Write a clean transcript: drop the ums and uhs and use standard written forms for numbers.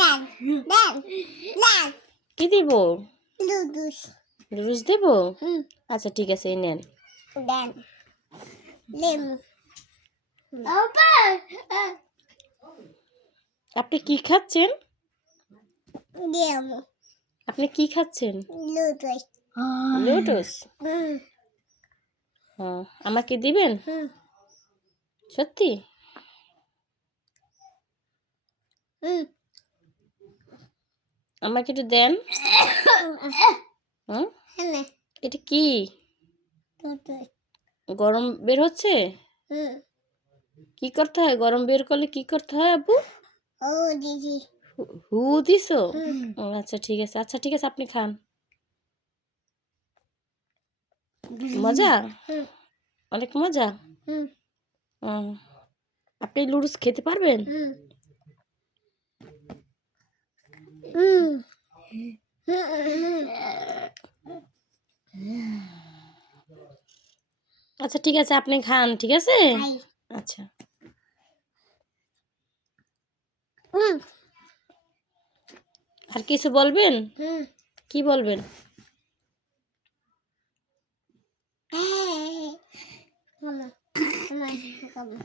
Dan. Dan. Dan. কি দিব? Ludus. Noodles দেব? আচ্ছা ঠিক আছে, এই নেন। Dan. Lemu. Apa? আপনি কি খাচ্ছেন? Lemu. আপনি কি খাচ্ছেন? Ludus. লুডুস? আমাকে দিবেন? সত্যি? আমাকে একটু দেন। হুম? Hana. এটা কি? Ludus. গরম বের হচ্ছে? কি করতে হয়? গরম বের করলে কি করতে হয় আপু? Oh, Didi. হু দিছো? ও আচ্ছা ঠিক আছে, আচ্ছা ঠিক আছে, আপনি খান। মজা? অনেক মজা? আপনি লুডুস খেতে পারবেন? আচ্ছা ঠিক আছে, আপনি খান, ঠিক আছে? আচ্ছা। আর কিছু বলবেন? কি বলবেন? Mama. Mama.